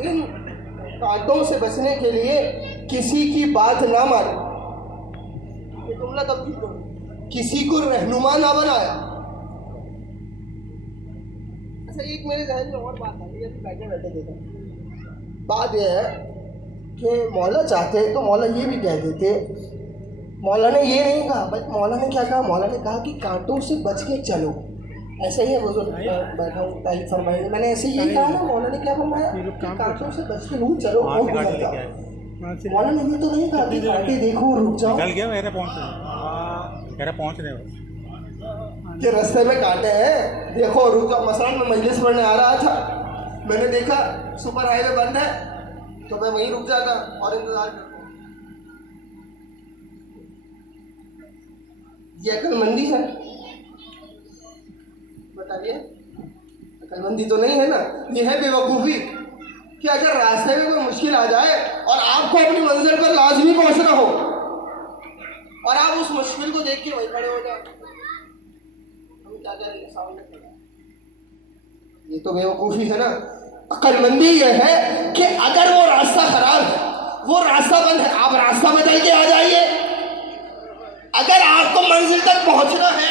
इन कांटों से बचने के लिए किसी की बात ना माने, ये जुमला तब्दील करो, किसी को रहनुमा ना बनाया। अच्छा, एक मेरे ज़हन में और बात आ रही है, बैठे बैठे देखा। बात यह है कि मौला चाहते तो मौला ये भी कह देते, मौला ने ये नहीं कहा, बल्कि मौला ने क्या कहा, मौला ने कहा कि कांटों से बच के चलो। ऐसा ही है बुजुर्ग, बैठा हूँ तारीफ फरमाएंगे, मैंने ऐसे ही कहा ना, मौला ने क्या फरमाया कि कांटों से बच के रूह चलो। मौला ने ये तो नहीं कहा कि कांटे देखो रुक जाओ, पहुंच रहे हो कि रास्ते में कांटे हैं देखो रुक जाओ। मसलन मैं मजलिस पढ़ने आ रहा था, मैंने देखा सुपर हाईवे बंद है, तो मैं वहीं रुक जाता और इंतजार करता। ये अक्लमंदी है? बताइए, अक्लमंदी तो नहीं है ना, ये है बेवकूफ़ी कि अगर रास्ते में कोई मुश्किल आ जाए और आपको अपनी मंजिल पर लाजमी पहुंचना हो और आप उस मुश्किल को देख के वहीं खड़े हो जाए, हम क्या करेंगे सामने? ये तो बेवकूफ़ी है ना। अक्लमंदी ये है कि अगर वो रास्ता खराब है, वो रास्ता बंद है, आप रास्ता बदल के आ जाइए। अगर आपको मंजिल तक पहुंचना है,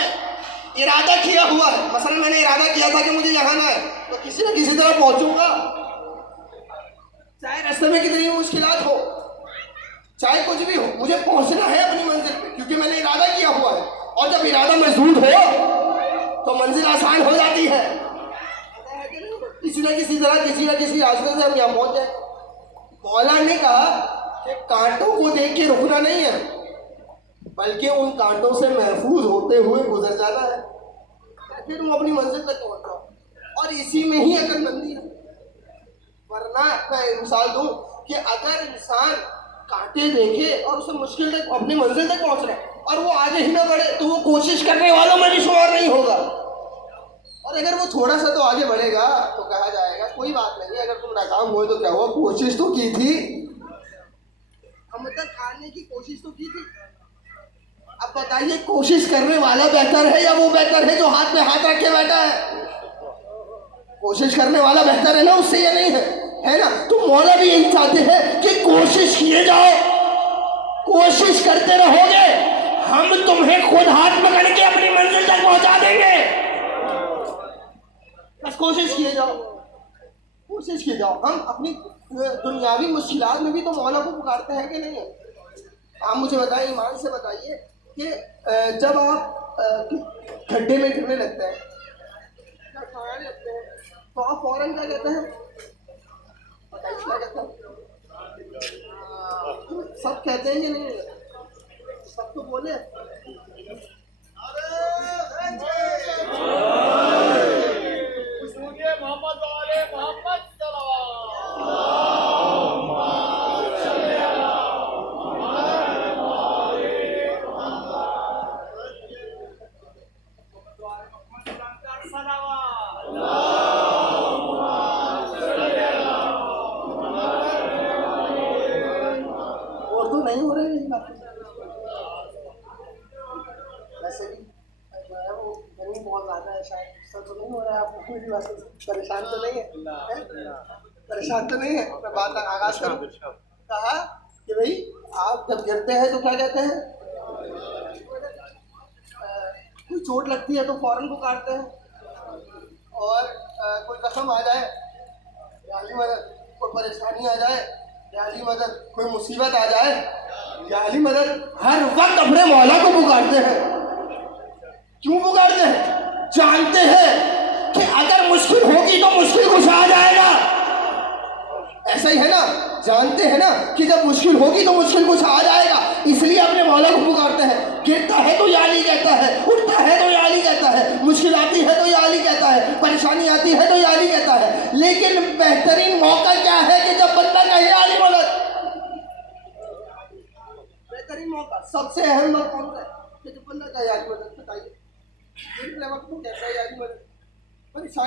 इरादा किया हुआ है, मसलन मैंने इरादा किया था कि मुझे यहाँ ना है, तो किसी न किसी तरह पहुंचूंगा, चाहे रास्ते में कितनी मुश्किलात हो, चाहे कुछ भी हो, मुझे पहुंचना है अपनी मंजिल पे, क्योंकि मैंने इरादा किया हुआ है। और जब इरादा मजबूत हो तो मंजिल आसान हो जाती है। किसी न किसी तरह, किसी न किसी रास्ते से हम यहाँ पहुंच जाए। मौला ने कहा कि कांटों को देख के रुकना नहीं है, बल्कि उन कांटों से महफूज होते हुए गुजर जाना है, फिर तुम अपनी मंजिल तक पहुंच जाओ। और इसी में ही अक्लमंदी है। वरना मैं मिसाल दूं कि अगर इंसान कांटे देखे और उसे मुश्किल तक अपनी मंजिल तक पहुंच रहा है और वो आगे ही ना बढ़े, तो वो कोशिश करने वालों में भी शुमार नहीं होगा। और अगर वो थोड़ा सा तो आगे बढ़ेगा तो कहा जाएगा कोई बात नहीं, अगर तुम नाकाम हुए तो क्या हुआ, कोशिश तो की थी, हम तक आने की कोशिश तो की थी। अब बताइए, कोशिश करने वाला बेहतर है या वो बेहतर है जो हाथ में हाथ रख के बैठा है? कोशिश करने वाला बेहतर है ना उससे, या नहीं है ना? तो मौला भी यही चाहते हैं कि कोशिश किए जाओ, कोशिश करते रहोगे, हम तुम्हें खुद हाथ पकड़ के अपनी मंजिल तक पहुंचा देंगे। बस कोशिश किए जाओ, कोशिश किए जाओ। हम अपनी दुनियावी मुश्किलात में भी तो मौला को पुकारते हैं कि नहीं है? आप मुझे बताएं, ईमान से बताइए कि जब आप खड्डे में गिरने लगते हैं, खाने लगते हैं, तो आप फौरन क्या कहते हैं? बताइए क्या कहते हैं? सब कहते हैं कि नहीं? सब तो बोले। मोहम्मद वाले मोहम्मद और तो नहीं हो रहे हैं वैसे भी वो गर्मी बहुत ज़्यादा है, शायद सर तो नहीं हो रहा है, आपको मेरी बात से परेशान तो नहीं है? परेशान तो नहीं है? मैं बात आगाज करूँ। कहा कि भाई आप जब गिरते हैं तो क्या कहते हैं? कोई चोट लगती है तो फौरन पुकारते हैं, और कोई कसम आ जाए या अली मदद, कोई परेशानी आ जाए या अली मदद, कोई मुसीबत आ जाए या अली मदद, हर वक्त अपने मौला को पुकारते हैं। क्यों पुकारते हैं? जानते हैं कि अगर मुश्किल होगी तो मुश्किल कुछ आ जाएगा। ऐसा ही है ना? जानते हैं ना कि जब मुश्किल होगी तो मुश्किल कुछ आ जाएगा, इसलिए अपने मौला को पुकारते हैं। गिरता है तो या अली कहता है, उठता है तो या अली कहता है, मुश्किल आती है तो या अली कहता है, परेशानी आती है तो या अली कहता है। लेकिन बेहतरीन मौका क्या है कि जब बंदा कहे अली मदद। बेहतरीन मौका, सबसे अहम मौका कौन सा है कि जब बंदा कहे अली मदद? बताइए, वक्त को कहता है अली मदद। परेशानी